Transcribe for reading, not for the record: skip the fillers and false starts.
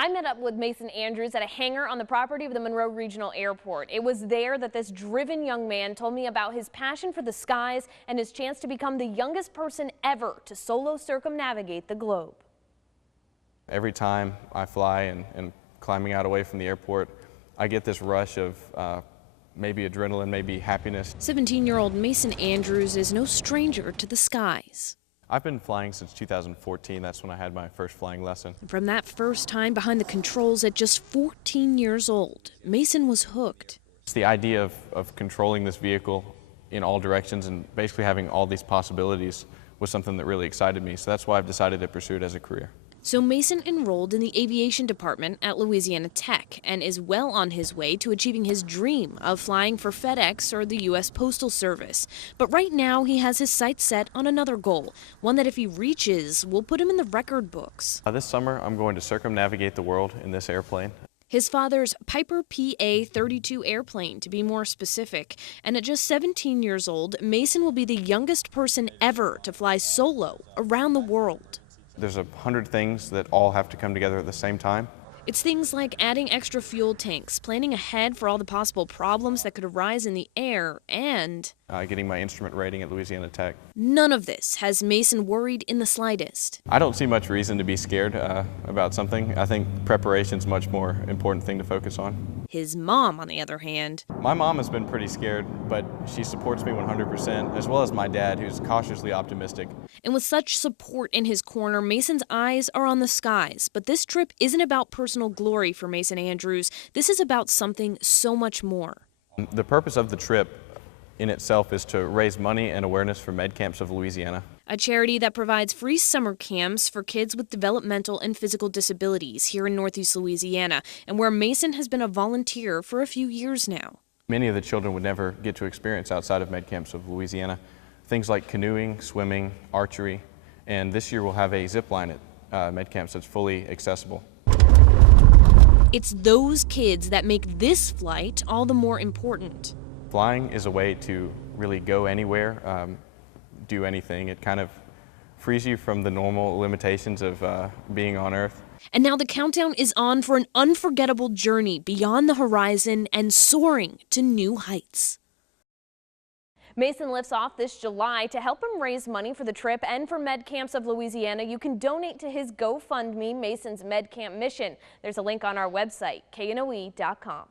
I met up with Mason Andrews at a hangar on the property of the Monroe Regional Airport. It was there that this driven young man told me about his passion for the skies and his chance to become the youngest person ever to solo circumnavigate the globe. Every time I fly and climbing out away from the airport, I get this rush of maybe adrenaline, maybe happiness. 17-year-old Mason Andrews is no stranger to the skies. I've been flying since 2014. That's when I had my first flying lesson. From that first time behind the controls at just 14 years old, Mason was hooked. It's the idea of controlling this vehicle in all directions and basically having all these possibilities was something that really excited me. So that's why I've decided to pursue it as a career. So Mason enrolled in the aviation department at Louisiana Tech and is well on his way to achieving his dream of flying for FedEx or the U.S. Postal Service. But right now he has his sights set on another goal, one that if he reaches will put him in the record books. This summer I'm going to circumnavigate the world in this airplane. His father's Piper PA-32 airplane, to be more specific. And at just 17 years old, Mason will be the youngest person ever to fly solo around the world. There's 100 things that all have to come together at the same time. It's things like adding extra fuel tanks, planning ahead for all the possible problems that could arise in the air, and getting my instrument rating at Louisiana Tech. None of this has Mason worried in the slightest. I don't see much reason to be scared about something. I think preparation's much more important thing to focus on. His mom, on the other hand. My mom has been pretty scared, but she supports me 100%, as well as my dad, who's cautiously optimistic. And with such support in his corner, Mason's eyes are on the skies. But this trip isn't about personal glory for Mason Andrews. This is about something so much more. The purpose of the trip in itself is to raise money and awareness for Med Camps of Louisiana, a charity that provides free summer camps for kids with developmental and physical disabilities here in Northeast Louisiana, and where Mason has been a volunteer for a few years now. Many of the children would never get to experience outside of Med Camps of Louisiana. Things like canoeing, swimming, archery, and this year we'll have a zip line at Med Camps that's fully accessible. It's those kids that make this flight all the more important. Flying is a way to really go anywhere, do anything. It kind of frees you from the normal limitations of being on Earth. And now the countdown is on for an unforgettable journey beyond the horizon and soaring to new heights. Mason lifts off this July. To help him raise money for the trip and for Med Camps of Louisiana, you can donate to his GoFundMe, Mason's Med Camp Mission. There's a link on our website, knoe.com.